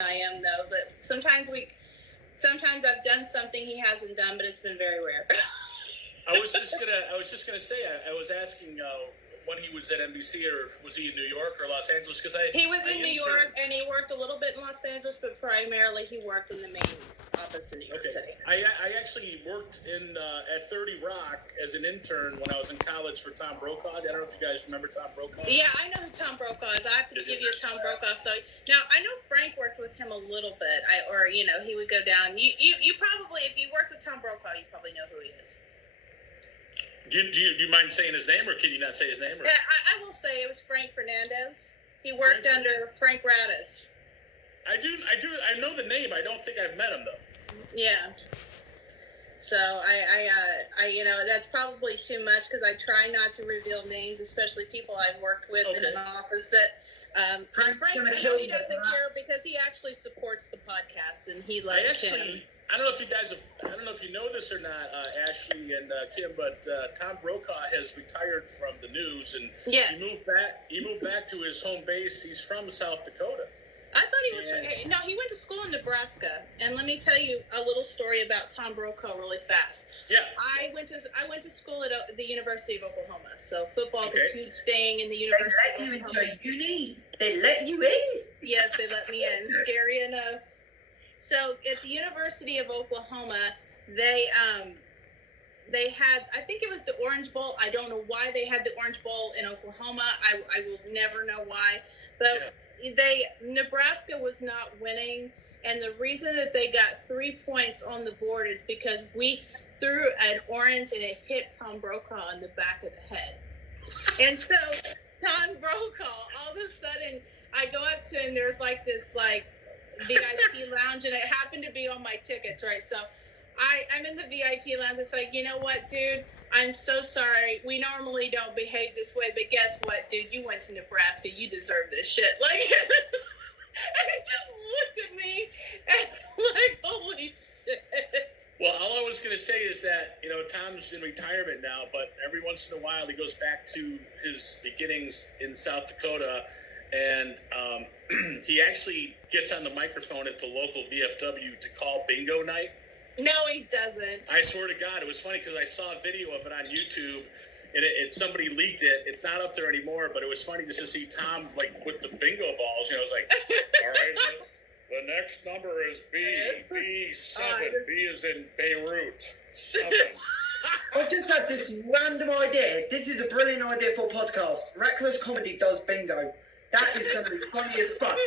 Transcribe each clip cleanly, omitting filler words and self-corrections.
I am though, but sometimes I've done something he hasn't done, but it's been very rare. I was just gonna say, I was asking when he was at NBC, or was he in New York or Los Angeles? Because he was in New York, and he worked a little bit in Los Angeles, but primarily he worked in the main office in New York City. I actually worked at 30 Rock as an intern when I was in college for Tom Brokaw. I don't know if you guys remember Tom Brokaw. Yeah, I know who Tom Brokaw is. I have to give you a Tom Brokaw story. Now, I know Frank worked with him a little bit. He would go down. You probably, if you worked with Tom Brokaw, you probably know who he is. Do you mind saying his name, or can you not say his name? Or? Yeah, I will say it was Frank Fernandez. He worked under Frank Radis. I know the name. I don't think I've met him though. Yeah. So I that's probably too much, because I try not to reveal names, especially people I've worked with in an office. That Frank, I know he doesn't care, because he actually supports the podcast and he loves Kim. I don't know if you know this or not, Ashley and Kim, but Tom Brokaw has retired from the news, and yes. He moved back to his home base. He's from South Dakota. I thought he was. No, he went to school in Nebraska, and let me tell you a little story about Tom Brokaw really fast. Yeah. I went to school at the University of Oklahoma, so football's a huge thing in the University of Oklahoma. They let you into uni. They let you in. Yes, they let me in. Scary enough. So at the University of Oklahoma, they had, I think it was the Orange Bowl. I don't know why they had the Orange Bowl in Oklahoma. I will never know why. But Nebraska was not winning. And the reason that they got 3 points on the board is because we threw an orange and it hit Tom Brokaw in the back of the head. And so Tom Brokaw, all of a sudden, I go up to him. There's this VIP lounge, and it happened to be on my tickets, right? So I'm in the VIP lounge. It's like, you know what, dude? I'm so sorry. We normally don't behave this way, but guess what, dude? You went to Nebraska. You deserve this shit. And it just looked at me and holy shit. Well, all I was going to say is that, Tom's in retirement now, but every once in a while he goes back to his beginnings in South Dakota, and he actually gets on the microphone at the local VFW to call bingo night. No, he doesn't. I swear to God, it was funny because I saw a video of it on YouTube, and somebody leaked it. It's not up there anymore, but it was funny just to see Tom with the bingo balls. It was like, all right, the next number is B7. B is in Beirut. 7. I just had this random idea. This is a brilliant idea for a podcast. Reckless Comedy does bingo. That is going to be funny as fuck.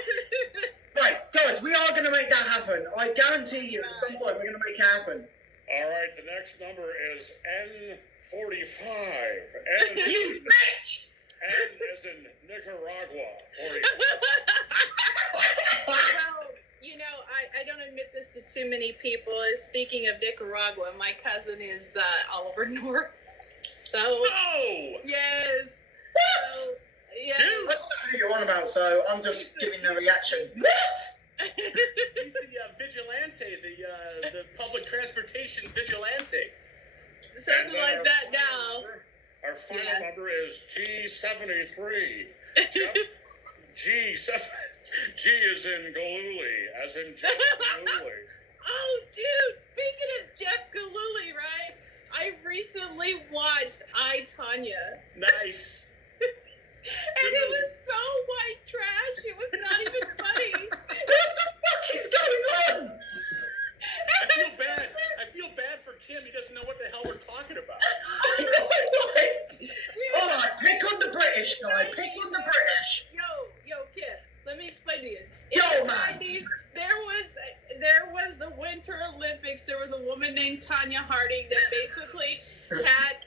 Right, guys, we are going to make that happen. I guarantee you, at some point, we're going to make it happen. All right, the next number is N45. You bitch! N as in Nicaragua. 45. Well, I don't admit this to too many people. Speaking of Nicaragua, my cousin is Oliver North. So. No! Yes. What? So, yeah. Dude, that's not who you're on about, so I'm just giving the reaction. What? He's the vigilante, the public transportation vigilante. Something like that now. Our final number is G73. G7. G is in Galooly, as in Jeff Galooly. Oh, dude, speaking of Jeff Galooly, right? I recently watched I, Tonya. Nice. And it was so white trash, it was not even funny. What the fuck is going on? I feel bad for Kim. He doesn't know what the hell we're talking about. Alright, pick on the British guy. Pick on the British. Yo, kid, let me explain to you this. Yo, in the man. 90s, there was the Winter Olympics. There was a woman named Tonya Harding that basically had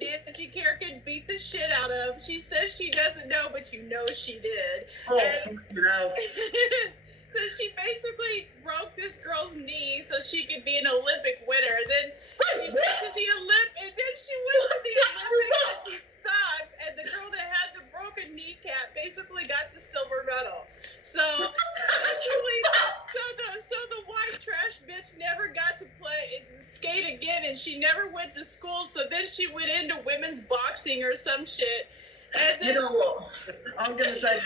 Nancy Kerrigan beat the shit out of. She says she doesn't know, but you know she did. Oh, fucking hell. So she basically broke this girl's knee so she could be an Olympic winner. Then she went to the Olympics, and she sucked, and the girl that had the broken kneecap basically got the silver medal. So the white trash bitch never got to skate again, and she never went to school. So then she went into women's boxing or some shit. And then, you know what? I'm just going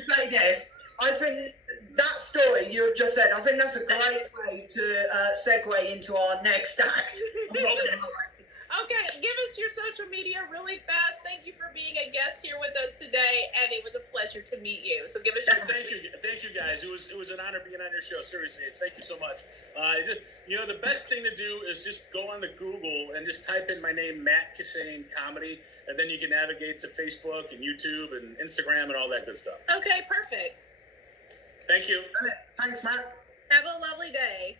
to say this. I think that story you have just said, I think that's a great way to segue into our next act. Okay, give us your social media really fast. Thank you for being a guest here with us today, and it was a pleasure to meet you. So give us your thank you guys. It was an honor being on your show. Seriously, thank you so much. The best thing to do is just go on the Google and just type in my name, Matt Kissane Comedy, and then you can navigate to Facebook and YouTube and Instagram and all that good stuff. Okay, perfect. Thank you. Thanks, Matt. Have a lovely day.